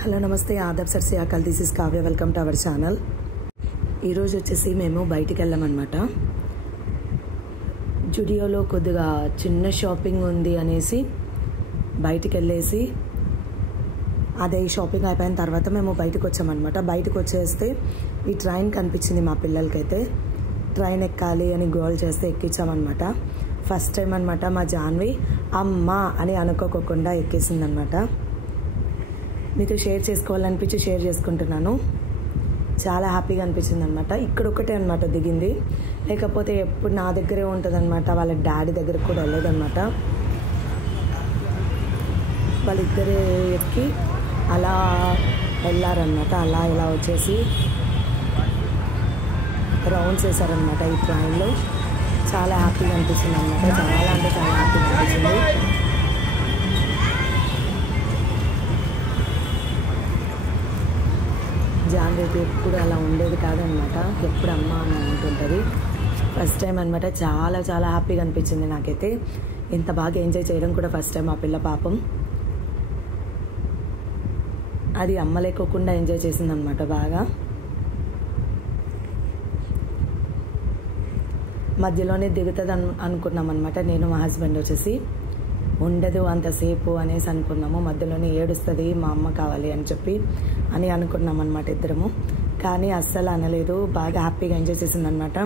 Hello నమస్తే ఆదాబ్ sir శ్రీకాల్ this is Kavya welcome to our channel. ఈరోజు వచ్చేసి మేము బయటికి వెళ్ళామన్నమాట. జుడియోలో కొద్దిగా చిన్న షాపింగ్ ఉంది అనేసి బయటికి వెళ్ళేసి అదే షాపింగ్ అయిపోయిన తర్వాత మేము బయటకు వచ్చామన్నమాట. బయటకు వచ్చేస్తే ఈ ట్రైన్ కనిపించింది మా పిల్లలకైతే. ట్రైన్ ఎక్కాలి అని గోల్ చేస్తే ఎక్కించామన్నమాట. ఫస్ట్ టైం అనమాట మా జాన్వి అమ్మ అని అనుకోకుండా ఎక్కేసిందనమాట. మీతో షేర్ చేసుకోవాలనిపించి షేర్ చేసుకుంటున్నాను. చాలా హ్యాపీగా అనిపించింది అనమాట. ఇక్కడ ఒకటే అనమాట దిగింది, లేకపోతే ఎప్పుడు నా దగ్గరే ఉంటుంది అనమాట. వాళ్ళ డాడీ దగ్గరకు కూడా వెళ్ళలేదన్నమాట. వాళ్ళిద్దరే ఎక్కి అలా వెళ్ళారనమాట. అలా ఇలా వచ్చేసి రౌండ్స్ వేసారనమాట ఈ ట్రైన్లో. చాలా హ్యాపీగా అనిపిస్తుంది అనమాట. చాలా అంటే చాలా హ్యాపీగా అనిపించింది. జాన్వీకి ఎప్పుడు అలా ఉండేది కాదనమాట. ఎప్పుడు అమ్మ అని ఉంటుంటుంది. ఫస్ట్ టైం అనమాట. చాలా చాలా హ్యాపీగా అనిపించింది నాకైతే. ఇంత బాగా ఎంజాయ్ చేయడం కూడా ఫస్ట్ టైం. ఆ పిల్ల పాపం అది అమ్మ లేకోకుండా ఎంజాయ్ చేసిందనమాట బాగా. మధ్యలోనే దిగుతుంది అనుకున్నాం అనమాట. నేను మా హస్బెండ్ వచ్చేసి ఉండదు అంతసేపు అనేసి అనుకున్నాము. మధ్యలోనే ఏడుస్తుంది మా అమ్మ కావాలి అని చెప్పి అని అనుకున్నాం అనమాట ఇద్దరము. కానీ అస్సలు అనలేదు. బాగా హ్యాపీగా ఎంజాయ్ చేసిందనమాట.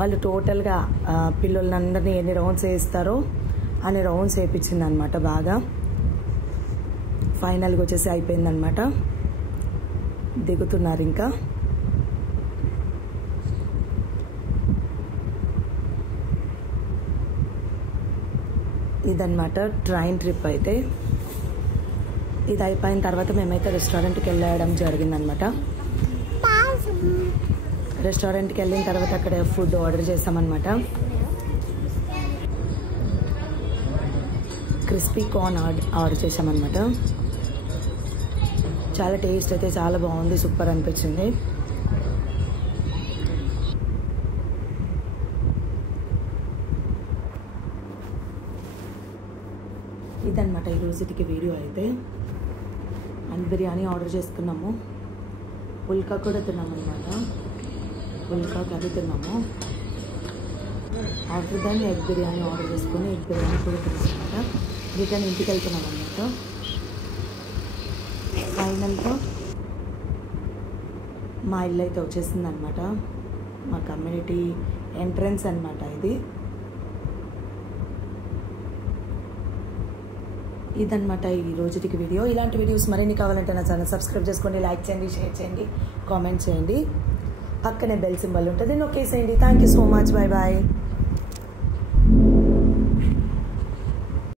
వాళ్ళు టోటల్గా పిల్లలందరినీ ఎన్ని రౌండ్స్ వేస్తారో అన్ని రౌండ్స్ వేయించింది అనమాట బాగా. ఫైనల్గా వచ్చేసి అయిపోయిందనమాట. దిగుతున్నారు ఇంకా. ఇదన్నమాట ట్రైన్ ట్రిప్ అయితే. ఇది అయిపోయిన తర్వాత మేమైతే రెస్టారెంట్కి వెళ్ళడం జరిగిందనమాట. రెస్టారెంట్కి వెళ్ళిన తర్వాత అక్కడ ఫుడ్ ఆర్డర్ చేసామన్నమాట. క్రిస్పీ కార్న్ ఆర్డర్ చేసామన్నమాట. చాలా టేస్ట్ అయితే చాలా బాగుంది. సూపర్ అనిపించింది. ఇదన్నమాట ఈ రోజుకి వీడియో అయితే. అండ్ బిర్యానీ ఆర్డర్ చేసుకున్నాము. పుల్కా కూడా తిన్నామన్నమాట. పుల్కా కర్రీ తిన్నాము. ఆఫ్టర్ దాన్ని ఎగ్ బిర్యానీ ఆర్డర్ చేసుకుని ఎగ్ బిర్యానీ కూడా తిన్నామన్నమాట. రిటర్న్ ఇంటికి వెళ్తున్నాం అన్నమాట. ఫైనల్గా మా ఇల్లు అయితే వచ్చేసింది అనమాట. మా కమ్యూనిటీ ఎంట్రన్స్ అనమాట ఇది. ఇదన్నమాట ఈ రోజుకి వీడియో. ఇలాంటి వీడియోస్ మరిన్ని కావాలంటే నా ఛానల్ సబ్స్క్రైబ్ చేసుకోండి, లైక్ చేయండి, షేర్ చేయండి, కామెంట్ చేయండి. పక్కనే బెల్ సింబల్ ఉంటుంది, నొక్కేసేయండి. Thank you so much. Bye bye.